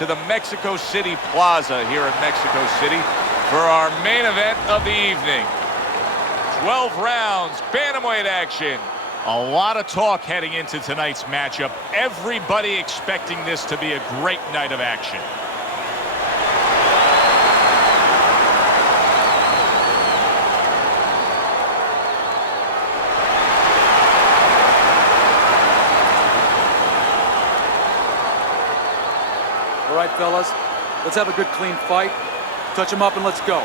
to the Mexico City Plaza here in Mexico City for our main event of the evening. 12 rounds, bantamweight action. A lot of talk heading into tonight's matchup. Everybody expecting this to be a great night of action. All right, fellas, let's have a good, clean fight. Touch him up and let's go.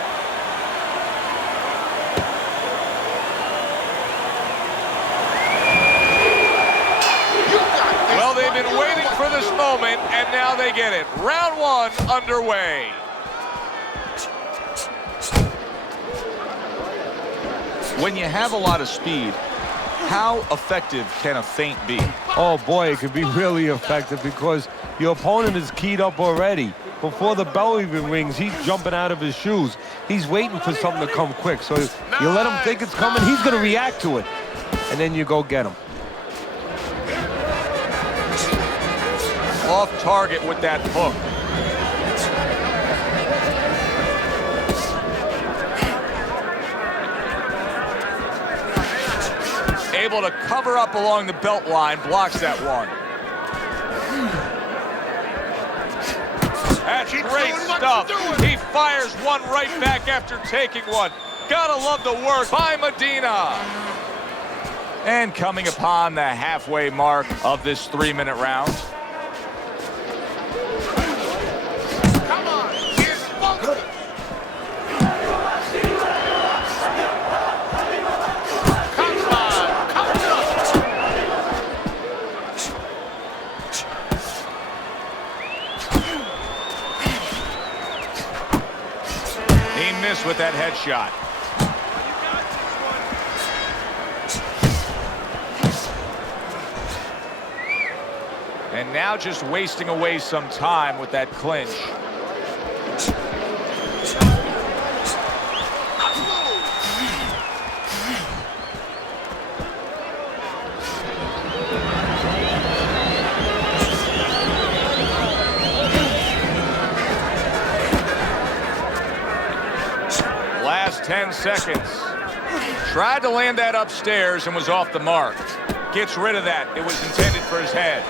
Well, they've been waiting for this moment, and now they get it. Round one underway. When you have a lot of speed, how effective can a feint be? Oh boy, it can be really effective because your opponent is keyed up already. Before the bell even rings, he's jumping out of his shoes. He's waiting for something to come quick. So you let him think it's coming, he's going to react to it. And then you go get him. Off target with that hook. Able to cover up along the belt line, blocks that one. That's great stuff. He fires one right back after taking one. Gotta love the work by Medina. And coming upon the halfway mark of this 3-minute round. Come on, here's funky. With that headshot. And now just wasting away some time with that clinch. Last 10 seconds. Tried to land that upstairs and was off the mark. Gets rid of that. It was intended for his head.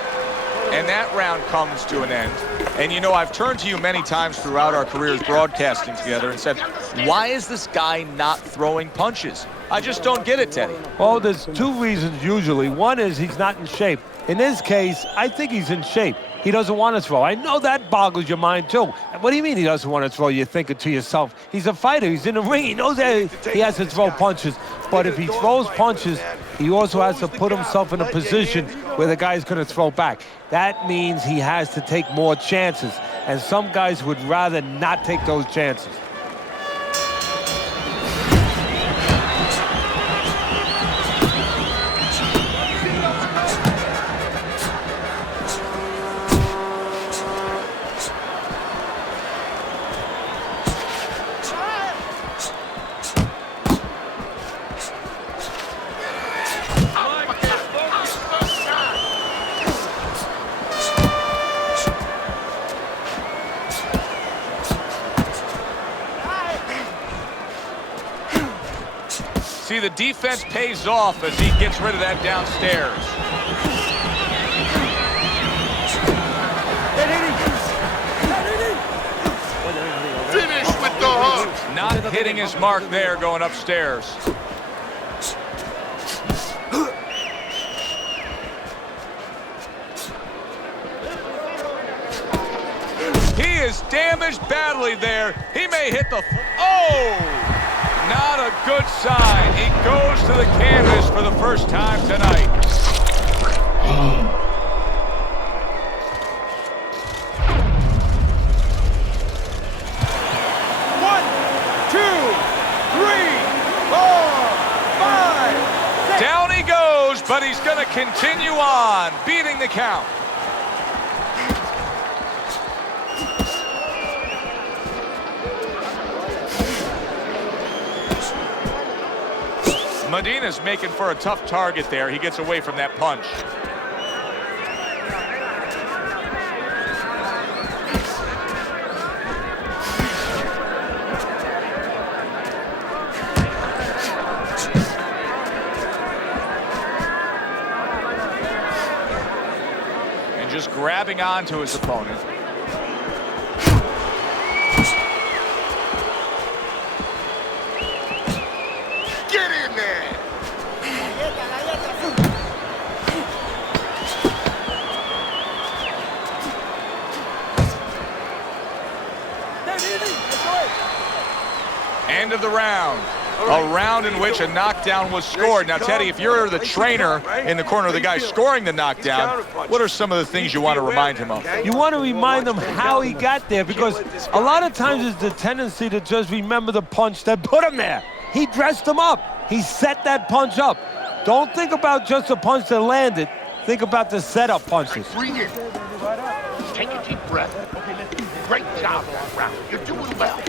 And that round comes to an end. And you know, I've turned to you many times throughout our careers broadcasting together and said, why is this guy not throwing punches? I just don't get it, Teddy. Well, there's two reasons usually. One is he's not in shape. In this case, I think he's in shape. He doesn't want to throw. I know that boggles your mind, too. What do you mean he doesn't want to throw? You're thinking to yourself, he's a fighter. He's in the ring. He knows that he has to throw punches. But if he throws punches, he also has to put himself in a position where the guy's going to throw back. That means he has to take more chances. And some guys would rather not take those chances. See, the defense pays off as he gets rid of that downstairs. Finish with the hook. Not hitting his mark there going upstairs. He is damaged badly there. He may hit the... Oh! Not a good sign. He goes to the canvas for the first time tonight. One, two, three, four, five, six. Down he goes, but he's going to continue on, beating the count. Medina's making for a tough target there. He gets away from that punch. grabbing onto his opponent. Get in there. End of the round. A round in which a knockdown was scored. Now, Teddy, if you're the trainer in the corner of the guy scoring the knockdown, what are some of the things you want to remind him of? You want to remind him how he got there, because a lot of times it's the tendency to just remember the punch that put him there. He dressed him up. He set that punch up. Don't think about just the punch that landed. Think about the setup punches. Breathe in. Take a deep breath. Great job that round. You're doing well.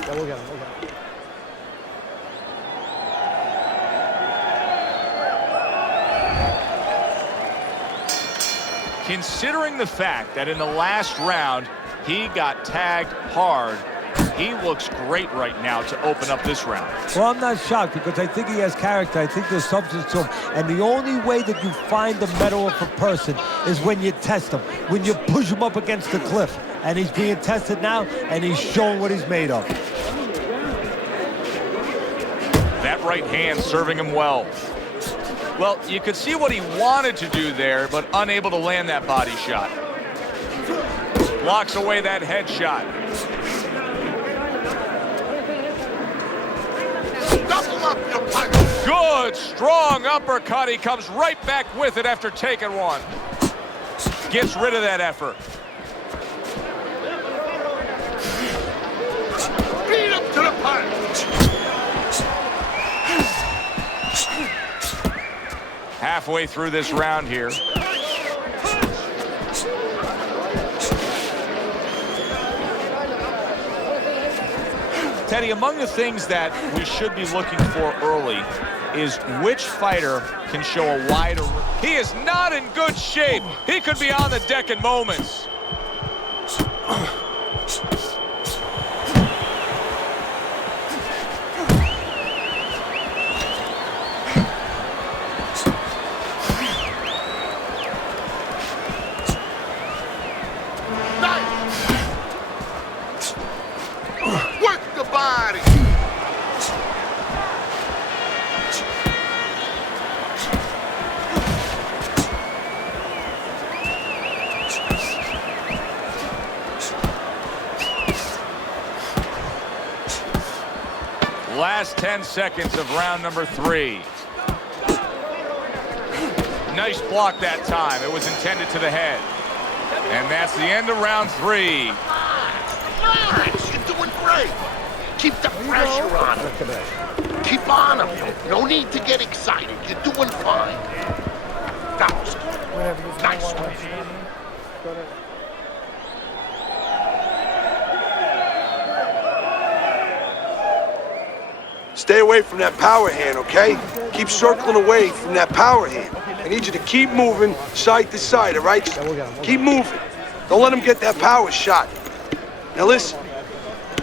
Considering the fact that in the last round he got tagged hard, he looks great right now to open up this round. Well, I'm not shocked, because I think he has character. I think there's substance to him. And the only way that you find the mettle of a person is when you test him, when you push him up against the cliff. And he's being tested now, and he's showing what he's made of. That right hand serving him well. Well, you could see what he wanted to do there, but unable to land that body shot. Blocks away that head shot. Double up your punch. Good, strong uppercut. He comes right back with it after taking one. Gets rid of that effort. Beat him to the punch. Halfway through this round here. Teddy, among the things that we should be looking for early is which fighter can show a wider... He is not in good shape. He could be on the deck in moments. Last 10 seconds of round number 3. Nice block that time. It was intended to the head. And that's the end of round 3. Nice. You're doing great. Keep the pressure on him. Keep on him. No need to get excited. You're doing fine. That was good. Nice one. Stay away from that power hand, okay? Keep circling away from that power hand. I need you to keep moving side to side, all right? Keep moving. Don't let him get that power shot. Now listen,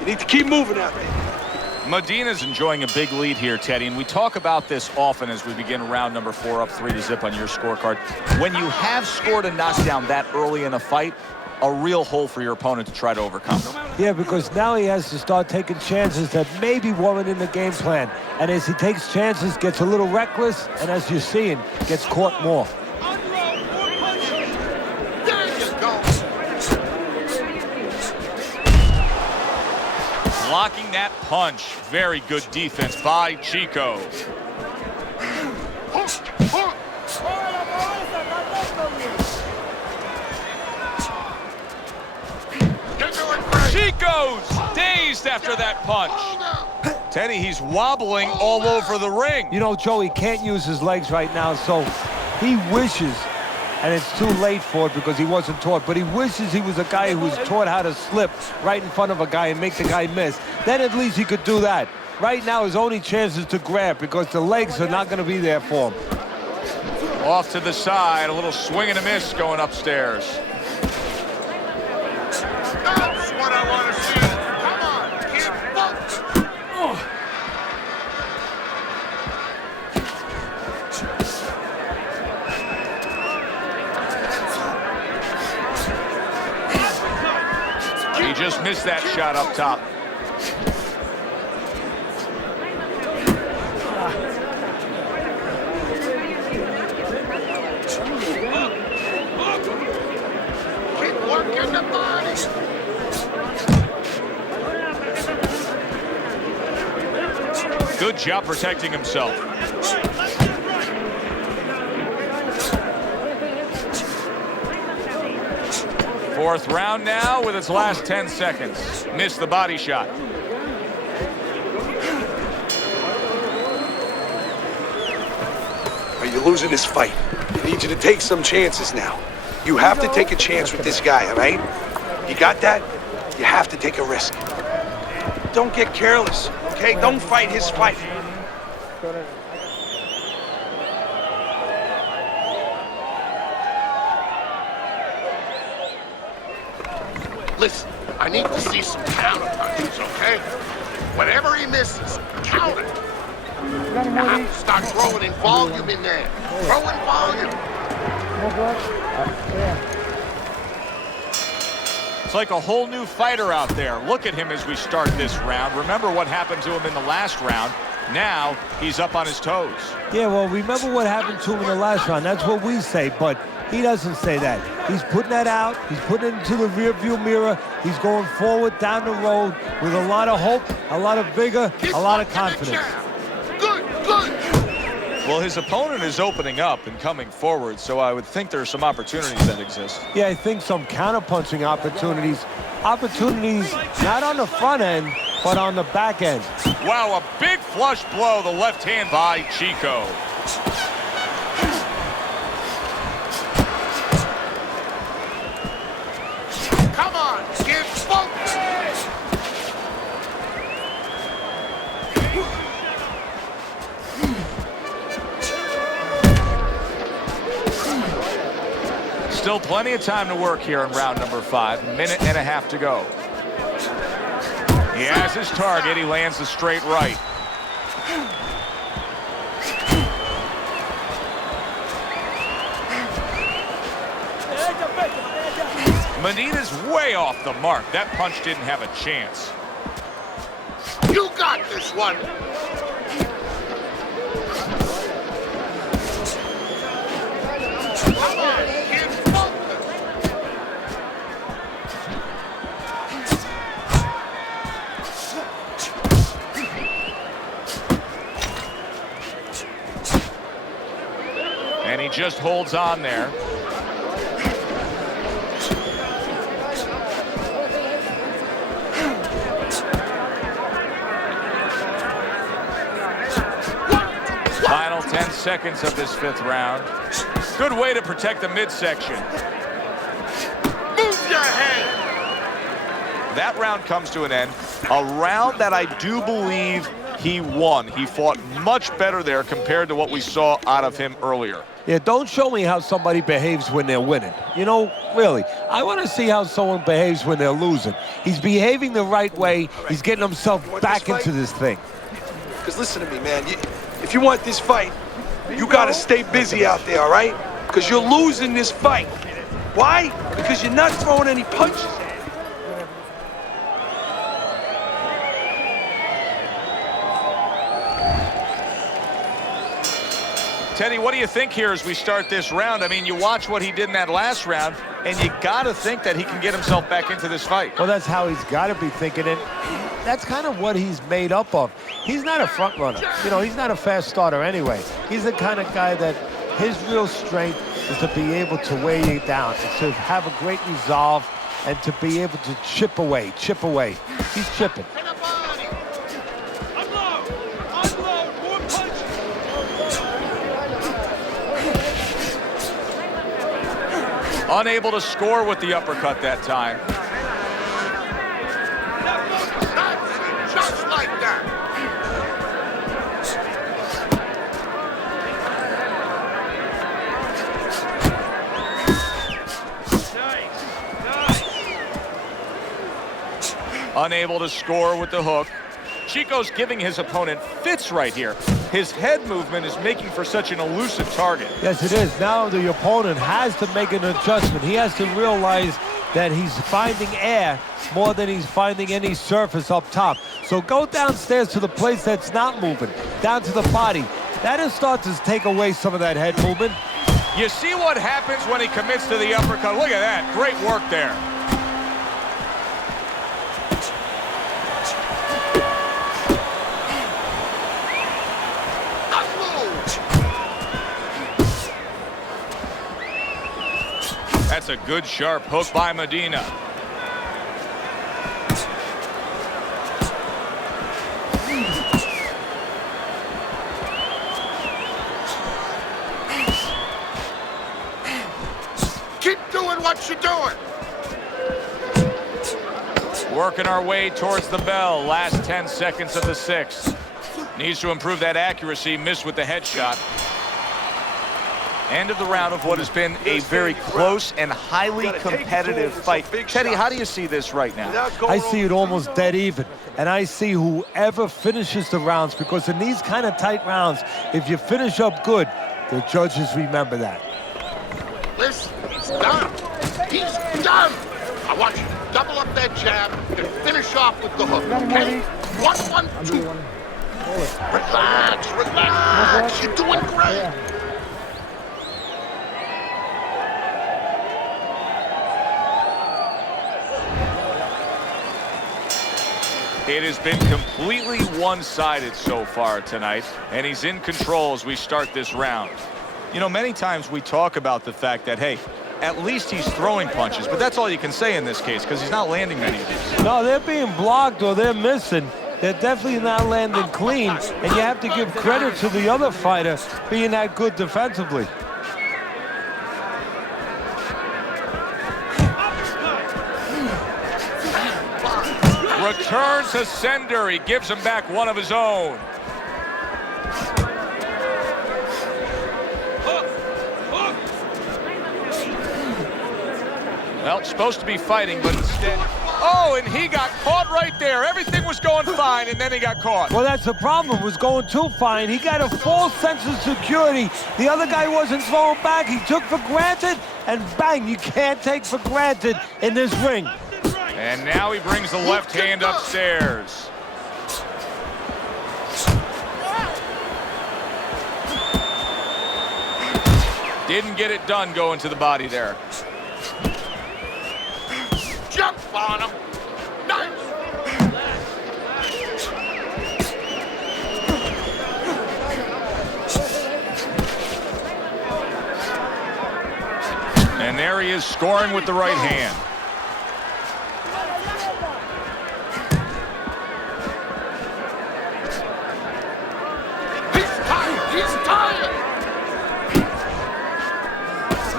you need to keep moving out there. Medina's enjoying a big lead here, Teddy, and we talk about this often as we begin round number 4, up 3-0 on your scorecard. When you have scored a knockdown that early in a fight, a real hole for your opponent to try to overcome. Yeah, because now he has to start taking chances that maybe weren't in the game plan. And as he takes chances, gets a little reckless, and as you're seeing, gets caught more. There you go. Blocking that punch. Very good defense by Chico. Chico's dazed after that punch. Teddy, he's wobbling all over the ring. You know, Joe, he can't use his legs right now, so he wishes, and it's too late for it because he wasn't taught, but he wishes he was a guy who was taught how to slip right in front of a guy and make the guy miss. Then at least he could do that. Right now, his only chance is to grab because the legs are not going to be there for him. Off to the side, a little swing and a miss going upstairs. That's what I want to see. Come on, keep focused. He just missed that shot up top. Keep working the body. Good job protecting himself. Fourth round now with its last 10 seconds. Missed the body shot. You're losing this fight. I need you to take some chances now. You have to take a chance with this guy, all right? You got that? You have to take a risk. Don't get careless, okay? Don't fight his fight. Listen, I need to see some counter punches, okay? Whenever he misses, counter. You have to start throwing in volume in there. Throw in volume. It's like a whole new fighter out there. Look at him as we start this round. Remember what happened to him in the last round. Now he's up on his toes. Yeah, well, remember what happened to him in the last round. That's what we say, but he doesn't say that. He's putting that out. He's putting it into the rearview mirror. He's going forward down the road with a lot of hope, a lot of vigor, a lot of confidence. Good, good. Well, his opponent is opening up and coming forward, so I would think there are some opportunities that exist. Yeah, I think some counter-punching opportunities. Opportunities not on the front end, but on the back end. Wow, a big flush blow, the left hand by Chico. Come on, give focus. Still plenty of time to work here in round number 5. Minute and a half to go. He has his target. He lands a straight right. Medina's way off the mark. That punch didn't have a chance. You got this one. Come on, give focus. And he just holds on there. Final 10 seconds of this 5th round. Good way to protect the midsection. Move your head. That round comes to an end. A round that I do believe he won. He fought much better there compared to what we saw out of him earlier. Yeah, don't show me how somebody behaves when they're winning. You know, really, I want to see how someone behaves when they're losing. He's behaving the right way. He's getting himself back into this thing. Because listen to me, man. If you want this fight, you got to stay busy out there, all right? Because you're losing this fight. Why? Because you're not throwing any punches. Teddy, what do you think here as we start this round? I mean, you watch what he did in that last round, and you got to think that he can get himself back into this fight. Well, that's how he's got to be thinking it. That's kind of what he's made up of. He's not a front runner. You know, he's not a fast starter anyway. He's the kind of guy that his real strength is to be able to weigh you down, and to have a great resolve, and to be able to chip away. He's chipping. Unable to score with the uppercut that time. That's just like that. Unable to score with the hook. Chico's giving his opponent fits right here. His head movement is making for such an elusive target. Yes, it is. Now the opponent has to make an adjustment. He has to realize that he's finding air more than he's finding any surface up top. So go downstairs to the place that's not moving, down to the body. That'll start to take away some of that head movement. You see what happens when he commits to the uppercut. Look at that. Great work there. That's a good sharp hook by Medina. Keep doing what you're doing. Working our way towards the bell. Last 10 seconds of the sixth. Needs to improve that accuracy. Missed with the headshot. End of the round of what has been a very close and highly competitive fight. Teddy, how do you see this right now? I see it almost dead even. And I see whoever finishes the rounds, because in these kind of tight rounds, if you finish up good, the judges remember that. Listen, he's done. He's done. I want you to double up that jab and finish off with the hook, okay? 1, 1, 2. Relax, relax. You're doing great. It has been completely one-sided so far tonight, and he's in control as we start this round. You know, many times we talk about the fact that, hey, at least he's throwing punches, but that's all you can say in this case because he's not landing many of these. No, they're being blocked or they're missing. They're definitely not landing clean, and you have to give credit to the other fighter being that good defensively. Return to sender. He gives him back one of his own. Well, supposed to be fighting, but instead... Oh, and he got caught right there. Everything was going fine, and then he got caught. Well, that's the problem. It was going too fine. He got a false sense of security. The other guy wasn't throwing back. He took for granted, and bang, you can't take for granted in this ring. And now he brings the left hand upstairs. Didn't get it done going to the body there. Jump on him. Nice. And there he is scoring with the right hand.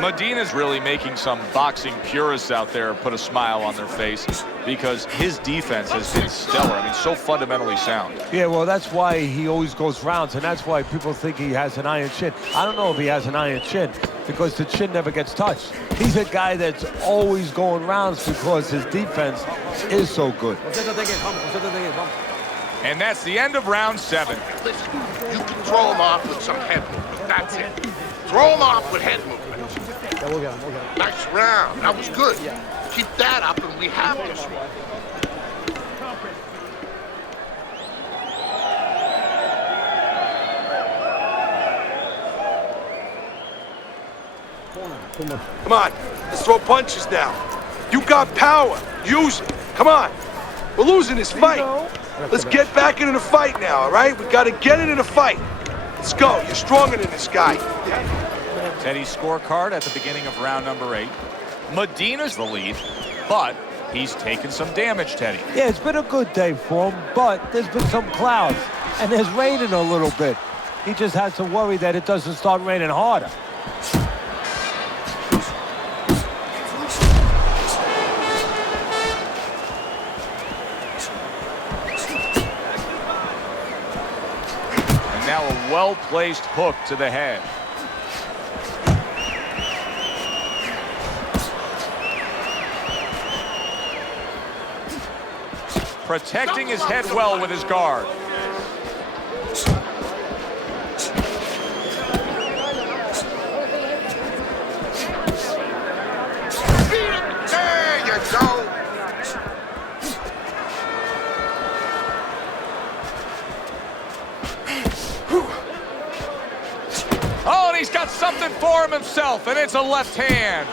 Medina's really making some boxing purists out there put a smile on their face because his defense has been stellar. I mean, so fundamentally sound. Yeah, well, that's why he always goes rounds, and that's why people think he has an iron chin. I don't know if he has an iron chin because the chin never gets touched. He's a guy that's always going rounds because his defense is so good. And that's the end of round 7. Listen, you can throw him off with some head movement. That's it. Throw him off with head movement. Nice round. That was good. Keep that up and we have this one. Come on, let's throw punches now. You got power. Use it. Come on. We're losing this fight. Let's get back into the fight now, all right? We got to get into the fight. Let's go. You're stronger than this guy. Teddy's scorecard at the beginning of round number 8. Medina's the lead, but he's taken some damage, Teddy. Yeah, it's been a good day for him, but there's been some clouds, and there's raining a little bit. He just has to worry that it doesn't start raining harder. And now a well-placed hook to the head. Protecting his head well with his guard. There you something for him himself, and it's a left hand.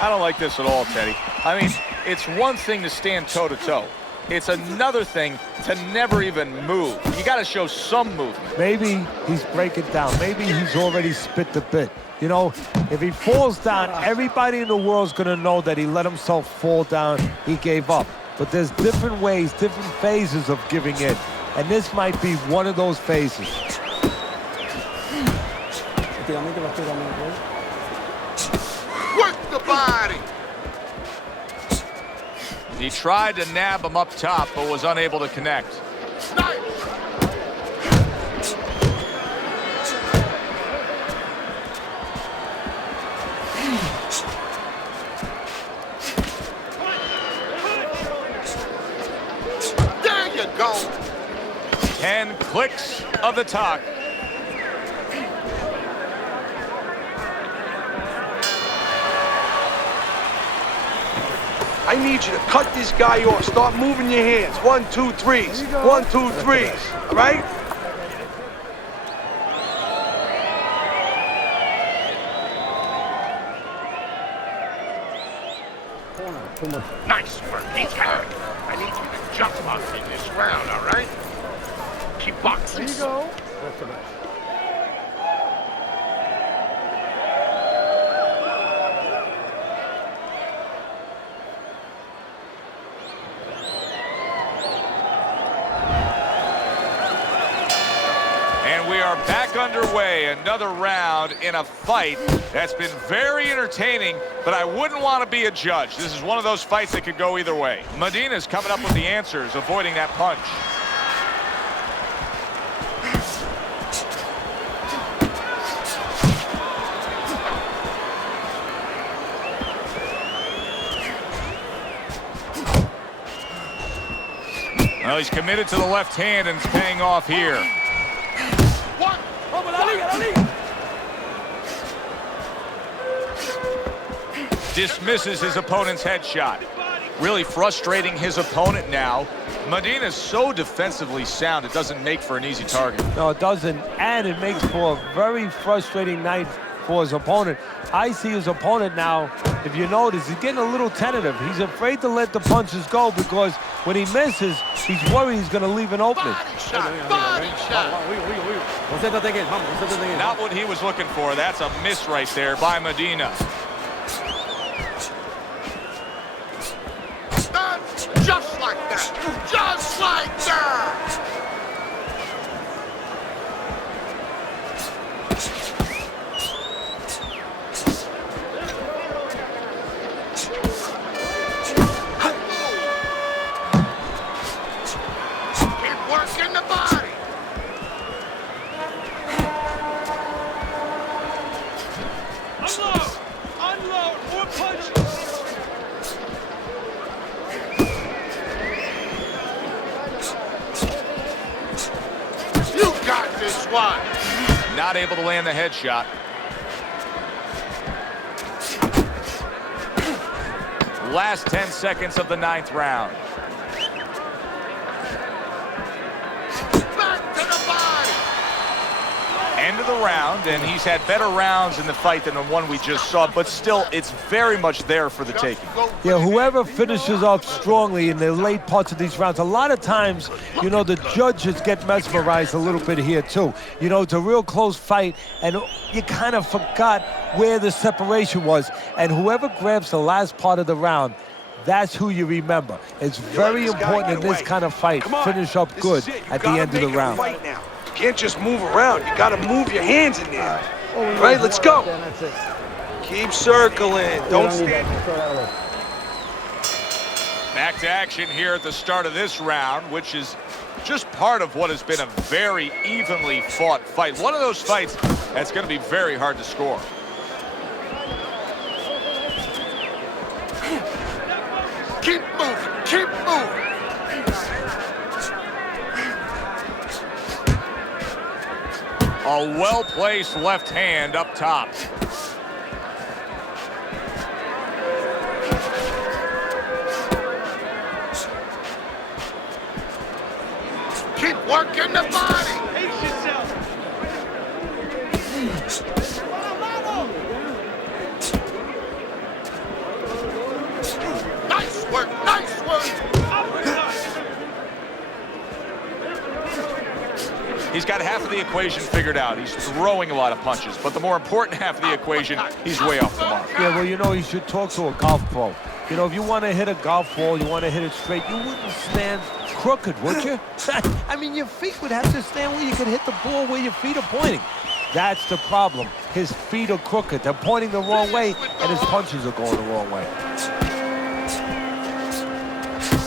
I don't like this at all, Teddy. I mean, it's one thing to stand toe-to-toe. It's another thing to never even move. You got to show some movement. Maybe he's breaking down. Maybe he's already spit the bit. You know, if he falls down, everybody in the world's going to know that he let himself fall down. He gave up. But there's different ways, different phases of giving in. And this might be one of those phases. Work the body. He tried to nab him up top, but was unable to connect. Nice. There you go. 10 clicks of the talk. I need you to cut this guy off. Start moving your hands. 1, 2, 3s. 1, 2, 3s. All right? Nice work. He's hurt. I need you to jump up in this round, all right? Keep boxing. There you go. And we are back underway. Another round in a fight that's been very entertaining, but I wouldn't want to be a judge. This is one of those fights that could go either way. Medina's coming up with the answers, avoiding that punch. Well, he's committed to the left hand, and it's paying off here. Dismisses his opponent's headshot. Really frustrating his opponent now. Medina's so defensively sound, it doesn't make for an easy target. No, it doesn't, and it makes for a very frustrating night for his opponent. I see his opponent now, if you notice, he's getting a little tentative. He's afraid to let the punches go because when he misses, he's worried he's going to leave an opening. Body shot. Body shot. Not what he was looking for. That's a miss right there by Medina. Just like that. Just like that. Keep working the body. Unload! Unload! More punches! You got this one. Not able to land the headshot. Last 10 seconds of the 9th round. Back to the body. End of the round, and he's had better rounds in the fight than the one we just saw, but still, it's very much there for the taking. Yeah, whoever finishes off strongly in the late parts of these rounds, a lot of times, you know, the judges get mesmerized a little bit here too. You know, it's a real close fight, and you kind of forgot where the separation was. And whoever grabs the last part of the round, that's who you remember. It's very important in this kind of fight. Finish up good at the end of the round. You can't just move around. You got to move your hands in there. All right, let's go. Keep circling. Don't stand. Back to action here at the start of this round, which is just part of what has been a very evenly fought fight. One of those fights that's going to be very hard to score. Keep moving. Keep moving. A well-placed left hand up top. Keep working the body. Pace yourself! Nice one. He's got half of the equation figured out. He's throwing a lot of punches, but the more important half of the equation, he's way off the mark. Yeah, well, you know, you should talk to a golf pro. You know, if you want to hit a golf ball, you want to hit it straight, you wouldn't stand crooked, would you? I mean, your feet would have to stand where you could hit the ball where your feet are pointing. That's the problem. His feet are crooked. They're pointing the wrong way, and his punches are going the wrong way.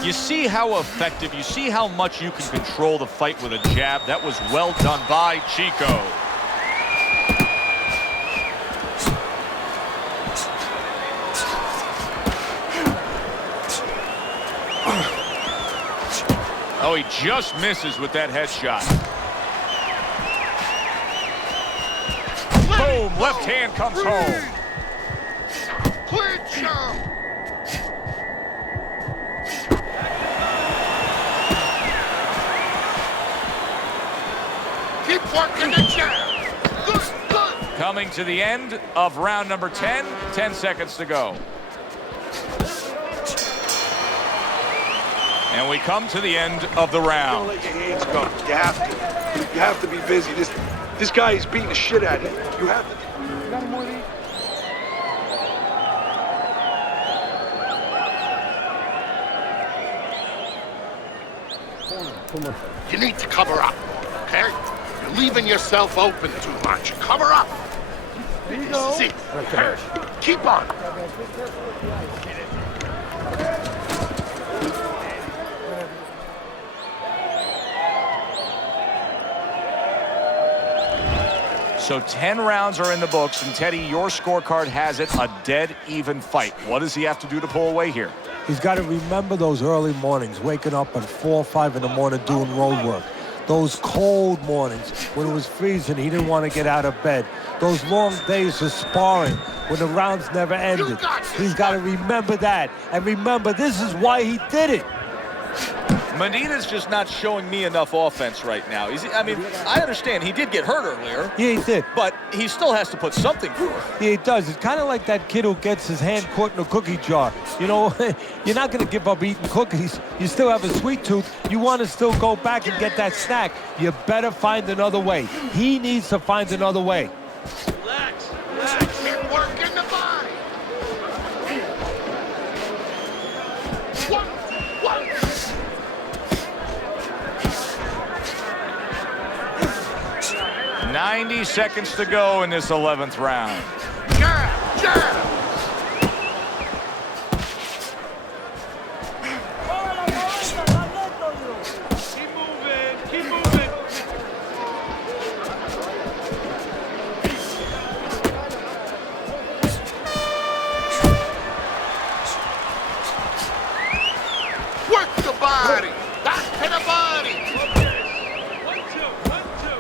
You see how effective, you see how much you can control the fight with a jab. That was well done by Chico. Oh, he just misses with that headshot. Boom, left hand comes home. Clinch him. Keep working the jab. Good, good. Coming to the end of round number 10, 10 seconds to go. And we come to the end of the round. Don't let your hands go. You have to. You have to be busy. This guy is beating the shit out of you. You have to. You need to cover up, okay? You're leaving yourself open too much. Cover up. See, keep on. So 10 rounds are in the books, and Teddy, your scorecard has it a dead even fight. What does he have to do to pull away here? He's got to remember those early mornings, waking up at 4 or 5 in the morning doing road work. Those cold mornings when it was freezing, he didn't want to get out of bed. Those long days of sparring when the rounds never ended. He's got to remember that. And remember, this is why he did it. Medina's just not showing me enough offense right now. I mean, I understand he did get hurt earlier. Yeah, he did. But he still has to put something forth. Yeah, he does. It's kind of like that kid who gets his hand caught in a cookie jar. You know, you're not going to give up eating cookies. You still have a sweet tooth. You want to still go back and get that snack. You better find another way. He needs to find another way. Relax, relax. Keep working the body. One. 90 seconds to go in this 11th round. Jab, jab. Keep moving, keep moving. Work the body. Back to the body. 1, 2, 1, 2.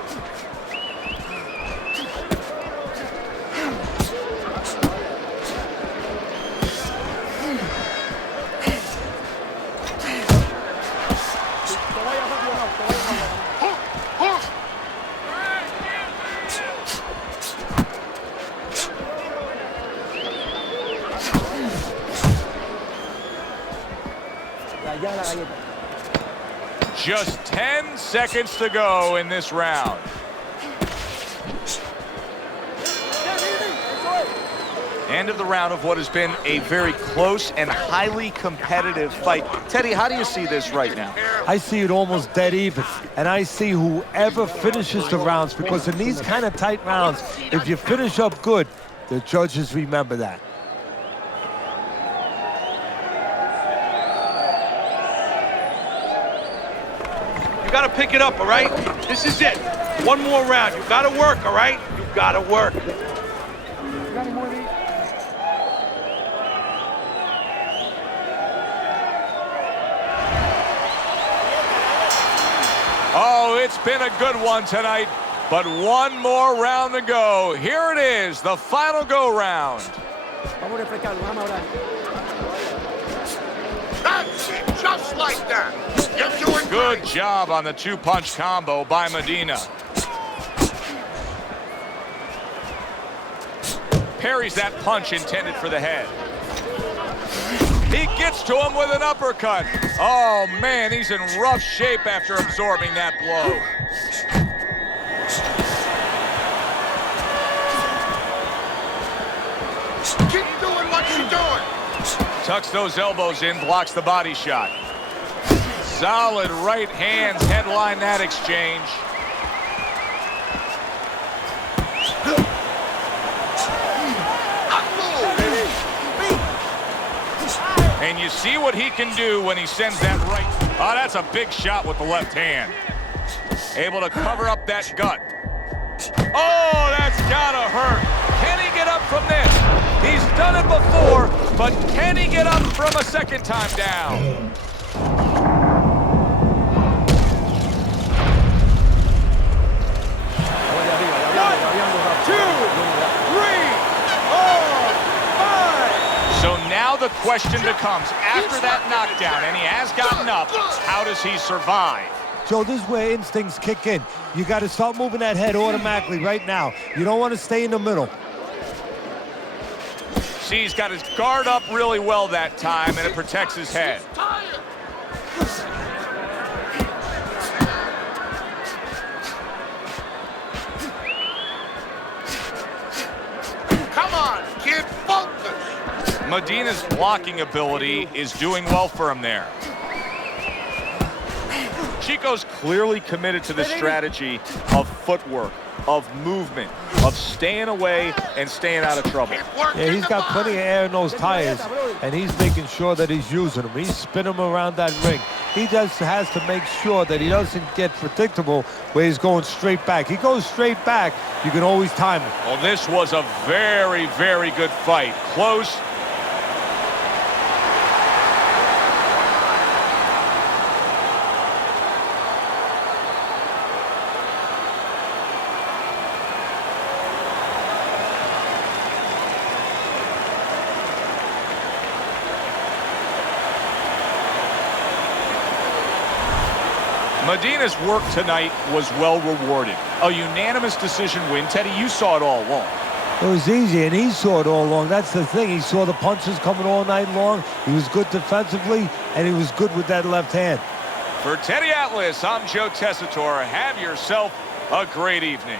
Just 10 seconds to go in this round. End of the round of what has been a very close and highly competitive fight. Teddy, how do you see this right now? I see it almost dead even, and I see whoever finishes the rounds, because in these kind of tight rounds, if you finish up good, the judges remember that. You gotta pick it up, all right? This is it. One more round. You gotta work, all right? You gotta work. Oh, it's been a good one tonight, but one more round to go. Here it is, the final go-round. That's it, just like that. You're doing Good great. job on the two-punch combo by Medina. Parries that punch intended for the head. He gets to him with an uppercut. Oh, man, he's in rough shape after absorbing that blow. Keep doing what you're doing. Tucks those elbows in, blocks the body shot. Solid right hands headline that exchange. And you see what he can do when he sends that right. Oh, that's a big shot with the left hand. Able to cover up that gut. Oh, that's gotta hurt. Can he get up from this? He's done it before, but can he get up from a second time down? So now the question becomes, after that knockdown, and he has gotten up, how does he survive? Joe, this is where instincts kick in. You got to start moving that head automatically right now. You don't want to stay in the middle. See, he's got his guard up really well that time, and it protects his head. Come on, kid, focus. Medina's blocking ability is doing well for him there. Chico's clearly committed to the strategy of footwork, of movement, of staying away and staying out of trouble. Yeah, he's got plenty of air in those tires, and he's making sure that he's using them. He's spinning them around that ring. He just has to make sure that he doesn't get predictable where he's going straight back. He goes straight back, you can always time it. Well, this was a very, very good fight. Close. Medina's work tonight was well rewarded. A unanimous decision win. Teddy, you saw it all along. It was easy, and he saw it all along. That's the thing. He saw the punches coming all night long. He was good defensively, and he was good with that left hand. For Teddy Atlas, I'm Joe Tessitore. Have yourself a great evening.